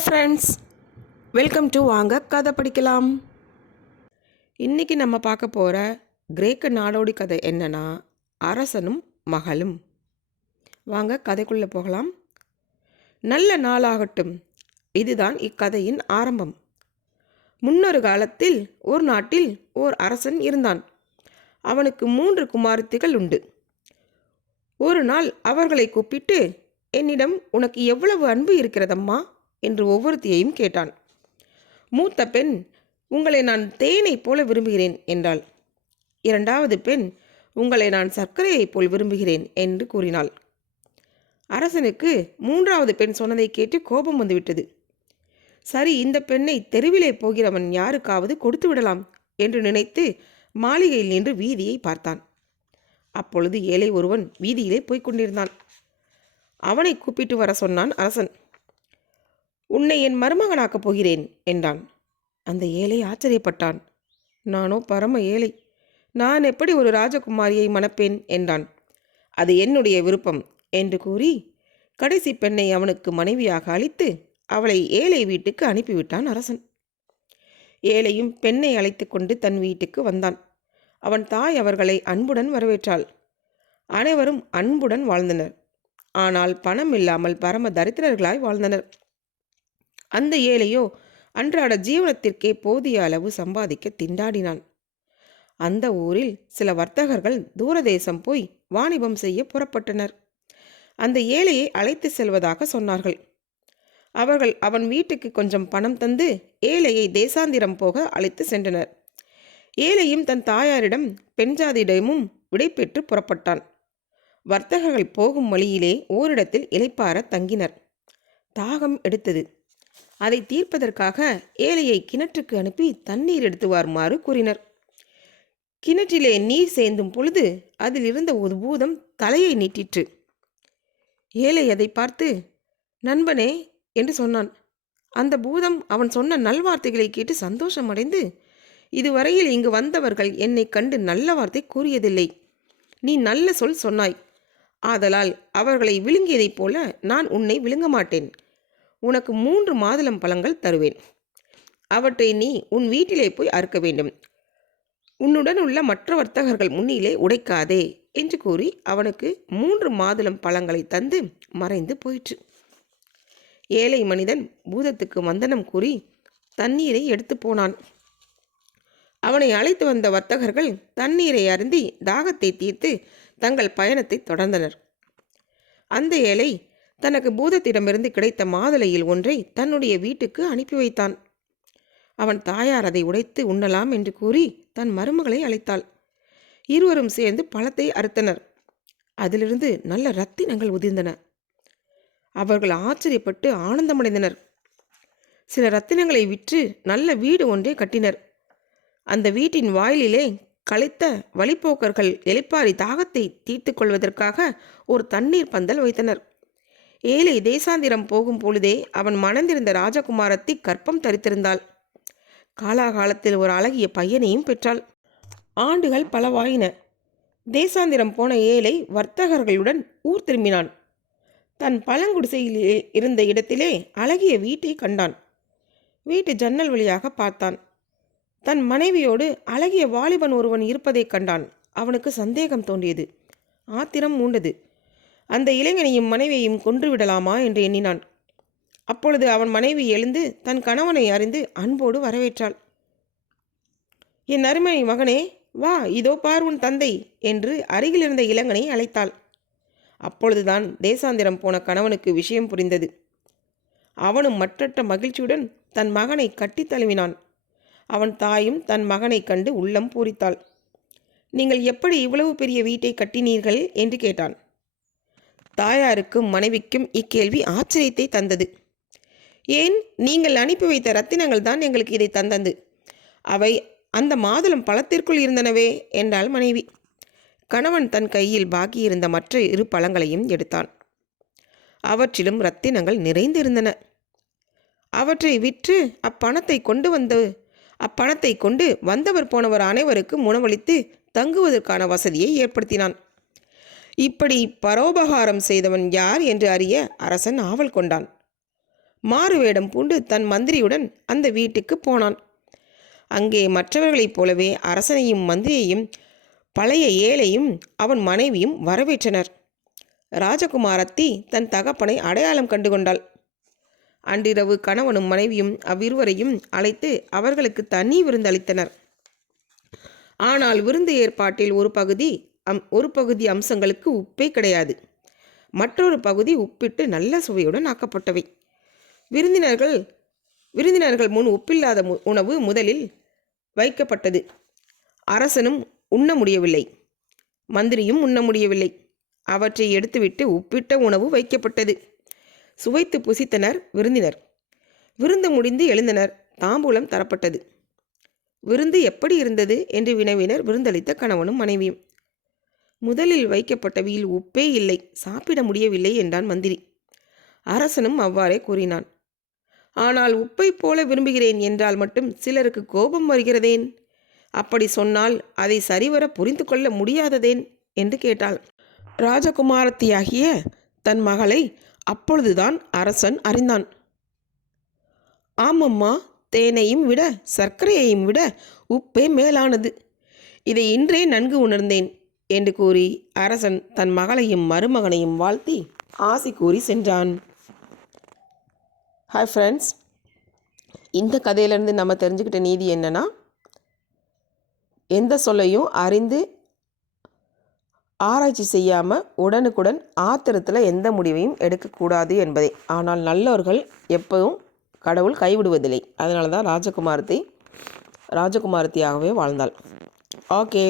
Hi friends welcome to வாங்க கதை படிக்கலாம். இன்னைக்கு நம்ம பார்க்க போகிற கிரேக்க நாடோடி கதை என்னன்னா அரசனும் மகளும். வாங்க கதைக்குள்ளே போகலாம். நல்ல நாளாகட்டும். இதுதான் இக்கதையின் ஆரம்பம். முன்னொரு காலத்தில் ஒரு நாட்டில் ஓர் அரசன் இருந்தான். அவனுக்கு மூன்று குமாரத்திகள் உண்டு. ஒரு நாள் அவர்களை கூப்பிட்டு என்னிடம் உனக்கு எவ்வளவு அன்பு இருக்கிறதம்மா? என்று ஒவ்வொருத்தியையும் கேட்டான். மூத்த பெண் உங்களை நான் தேனைப் போல விரும்புகிறேன் என்றாள். இரண்டாவது பெண் உங்களை நான் சர்க்கரையைப் போல் விரும்புகிறேன் என்று கூறினாள். அரசனுக்கு மூன்றாவது பெண் சொன்னதை கேட்டு கோபம் வந்துவிட்டது. சரி இந்த பெண்ணை தெருவிலே போகிறவன் யாருக்காவது கொடுத்து விடலாம் என்று நினைத்து மாளிகையில் நின்று வீதியை பார்த்தான். அப்பொழுது ஏழை ஒருவன் வீதியிலே போய்க் கொண்டிருந்தான். அவனை கூப்பிட்டு வர சொன்னான் அரசன். உன்னை என் மருமகனாக்கப் போகிறேன் என்றான். அந்த ஏழை ஆச்சரியப்பட்டான். நானோ பரம ஏழை. நான் எப்படி ஒரு ராஜகுமாரியை மணப்பேன்? என்றான். அது என்னுடைய விருப்பம் என்று கூறி கடைசி பெண்ணை அவனுக்கு மனைவியாக அளித்து அவளை ஏழை வீட்டுக்கு அனுப்பிவிட்டான் அரசன். ஏழையும் பெண்ணை அழைத்து கொண்டு தன் வீட்டுக்கு வந்தான். அவன் தாய் அவர்களை அன்புடன் வரவேற்றாள். அனைவரும் அன்புடன் வாழ்ந்தனர். ஆனால் பணம் இல்லாமல் பரம தரித்திரர்களாய் வாழ்ந்தனர். அந்த ஏழையோ அன்றாட ஜீவனத்திற்கே போதிய அளவு சம்பாதிக்க திண்டாடினான். அந்த ஊரில் சில வர்த்தகர்கள் தூரதேசம் போய் வாணிபம் செய்ய புறப்பட்டனர். அந்த ஏழையை அழைத்து செல்வதாக சொன்னார்கள். அவர்கள் அவன் வீட்டுக்கு கொஞ்சம் பணம் தந்து ஏழையை தேசாந்திரம் போக அழைத்து சென்றனர். ஏழையும் தன் தாயாரிடம் பெண்ஜாதியிடமும் விடைபெற்று புறப்பட்டான். வர்த்தகர்கள் போகும் வழியிலே ஓரிடத்தில் இளைப்பார தங்கினர். தாகம் எடுத்தது. அதை தீர்ப்பதற்காக ஏழையை கிணற்றுக்கு அனுப்பி தண்ணீர் எடுத்து வருமாறு கூறினர். கிணற்றிலே நீர் சேர்ந்தும் பொழுது அதில் இருந்த ஒரு பூதம் தலையை நீட்டிற்று. ஏழை அதை பார்த்து நண்பனே என்று சொன்னான். அந்த பூதம் அவன் சொன்ன நல்வார்த்தைகளை கேட்டு சந்தோஷமடைந்து இதுவரையில் இங்கு வந்தவர்கள் என்னை கண்டு நல்ல வார்த்தை கூறியதில்லை. நீ நல்ல சொல் சொன்னாய். ஆதலால் அவர்களை விழுங்கியதைப் போல நான் உன்னை விழுங்க மாட்டேன். உனக்கு மூன்று மாதுளம் பழங்கள் தருவேன். அவற்றை நீ உன் வீட்டிலே போய் அறுக்க வேண்டும். உன்னுடன் உள்ள மற்ற வர்த்தகர்கள் முன்னிலே உடைக்காதே என்று கூறி அவனுக்கு மூன்று மாதுளம் பழங்களை தந்து மறைந்து போயிற்று. ஏழை மனிதன் பூதத்துக்கு வந்தனம் கூறி தண்ணீரை எடுத்து போனான். அவனை அழைத்து வந்த வர்த்தகர்கள் தண்ணீரை அருந்தி தாகத்தை தீர்த்து தங்கள் பயணத்தை தொடர்ந்தனர். அந்த ஏழை தனக்கு பூதத்திடமிருந்து கிடைத்த மாதுளையில் ஒன்றை தன்னுடைய வீட்டுக்கு அனுப்பி வைத்தான். அவன் தாயார் அதை உடைத்து உண்ணலாம் என்று கூறி தன் மருமகளை அழைத்தாள். இருவரும் சேர்ந்து பழத்தை அறுத்தனர். அதிலிருந்து நல்ல ரத்தினங்கள் உதிர்ந்தன. அவர்கள் ஆச்சரியப்பட்டு ஆனந்தமடைந்தனர். சில ரத்தினங்களை விற்று நல்ல வீடு ஒன்றை கட்டினர். அந்த வீட்டின் வாயிலிலே களைத்த வழிப்போக்கர்கள் எலிப்பாரி தாகத்தை தீர்த்து கொள்வதற்காக ஒரு தண்ணீர் பந்தல் வைத்தனர். ஏழை தேசாந்திரம் போகும் பொழுதே அவன் மணந்திருந்த ராஜகுமாரத்தை கற்பம் தரித்திருந்தாள். காலாகாலத்தில் ஒரு அழகிய பையனையும் பெற்றாள். ஆண்டுகள் பலவாயின. தேசாந்திரம் போன ஏழை வர்த்தகர்களுடன் ஊர் திரும்பினான். தன் பழங்குடிசையில் இருந்த இடத்திலே அழகிய வீட்டை கண்டான். வீட்டு ஜன்னல் வழியாக பார்த்தான். தன் மனைவியோடு அழகிய வாலிபன் ஒருவன் இருப்பதைக் கண்டான். அவனுக்கு சந்தேகம் தோன்றியது. ஆத்திரம் மூண்டது. அந்த இளைஞனையும் மனைவியையும் கொன்றுவிடலாமா என்று எண்ணினான். அப்பொழுது அவன் மனைவி எழுந்து தன் கணவனை அறிந்து அன்போடு வரவேற்றாள். என் அருமை மகனே வா இதோ பார் உன் தந்தை என்று அருகில் இருந்த இளங்கனை அழைத்தாள். அப்பொழுதுதான் தேசாந்திரம் போன கணவனுக்கு விஷயம் புரிந்தது. அவனும் மற்றற்ற மகிழ்ச்சியுடன் தன் மகனை கட்டித் தழுவினான். அவன் தாயும் தன் மகனைக் கண்டு உள்ளம் பூரித்தாள். நீங்கள் எப்படி இவ்வளவு பெரிய வீட்டை கட்டினீர்கள்? என்று கேட்டான். தாயாருக்கும் மனைவிக்கும் இக்கேள்வி ஆச்சரியத்தை தந்தது. ஏன்? நீங்கள் அனுப்பி வைத்த ரத்தினங்கள் தான் எங்களுக்கு இதை தந்தது. அவை அந்த மாதுளம் பழத்திற்குள் இருந்தனவே என்றாள் மனைவி. கணவன் தன் கையில் பாக்கியிருந்த மற்ற இரு பழங்களையும் எடுத்தான். அவற்றிலும் ரத்தினங்கள் நிறைந்திருந்தன. அவற்றை விற்று அப்பணத்தை கொண்டு வந்து அப்பணத்தை கொண்டு வந்தவர் போனவர் அனைவருக்கும் உணவளித்து தங்குவதற்கான வசதியை ஏற்படுத்தினான். இப்படி பரோபகாரம் செய்தவன் யார் என்று அறிய அரசன் ஆவல் கொண்டான். மாறு வேடம் பூண்டு தன் மந்திரியுடன் அந்த வீட்டுக்கு போனான். அங்கே மற்றவர்களைப் போலவே அரசனையும் மந்திரியையும் பழைய ஏழையும் அவன் மனைவியும் வரவேற்றனர். ராஜகுமாரத்தி தன் தகப்பனை அடையாளம் கண்டுகொண்டாள். அன்றிரவு கணவனும் மனைவியும் அவ்விருவரையும் அழைத்து அவர்களுக்கு தனி விருந்தளித்தனர் ஆனால் விருந்து ஏற்பாட்டில் ஒரு பகுதி அம் ஒரு பகுதி அம்சங்களுக்கு உப்பே கிடையாது. மற்றொரு பகுதி உப்பிட்டு நல்ல சுவையுடன் ஆக்கப்பட்டவை. விருந்தினர்கள் விருந்தினர்கள் முன் உப்பில்லாத மு- உணவு முதலில் வைக்கப்பட்டது. அரசனும் உண்ண முடியவில்லை. மந்திரியும் உண்ண முடியவில்லை. அவற்றை எடுத்துவிட்டு உப்பிட்ட உணவு வைக்கப்பட்டது. சுவைத்து புசித்தனர் விருந்தினர். விருந்து முடிந்து எழுந்தனர். தாம்பூலம் தரப்பட்டது. விருந்து எப்படி இருந்தது என்று வினவினர். விருந்தளித்த கணவனும் மனைவியும். முதலில் வைக்கப்பட்டவையில் உப்பே இல்லை. சாப்பிட முடியவில்லை என்றான் மந்திரி. அரசனும் அவ்வாறே கூறினான். ஆனால் உப்பைப் போல விரும்புகிறேன் என்றால் மட்டும் சிலருக்கு கோபம் வருகிறதேன்? அப்படி சொன்னால் அதை சரிவர புரிந்து கொள்ள முடியாததேன்? என்று கேட்டாள். ராஜகுமாரத்தியாகிய தன் மகளை அப்பொழுதுதான் அரசன் அறிந்தான். ஆமம்மா தேனையும் விட சர்க்கரையையும் விட உப்பே மேலானது. இதை இன்றே நன்கு உணர்ந்தேன். என்று கூறி அரசன் தன் மகளையும் மருமகனையும் வாழ்த்தி ஆசி கூறி சென்றான். ஹாய் ஃப்ரெண்ட்ஸ் இந்த கதையிலேருந்து நம்ம தெரிஞ்சுக்கிட்ட நீதி என்னென்னா எந்த சொல்லையும் அறிந்து ஆராய்ச்சி செய்யாமல் உடனுக்குடன் ஆத்திரத்தில் எந்த முடிவையும் எடுக்கக்கூடாது என்பதே. ஆனால் நல்லவர்கள் எப்பவும் கடவுள் கைவிடுவதில்லை. அதனால தான் ராஜகுமாரத்தை ராஜகுமாரத்தியாகவே வாழ்ந்தாள். Okay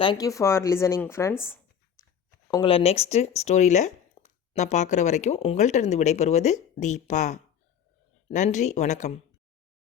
thank you for listening friends உங்களை நெக்ஸ்ட்டு ஸ்டோரியில் நான் பார்க்குற வரைக்கும் உங்கள்கிட்ட இருந்து விடைபெறுவது தீபா. நன்றி வணக்கம்.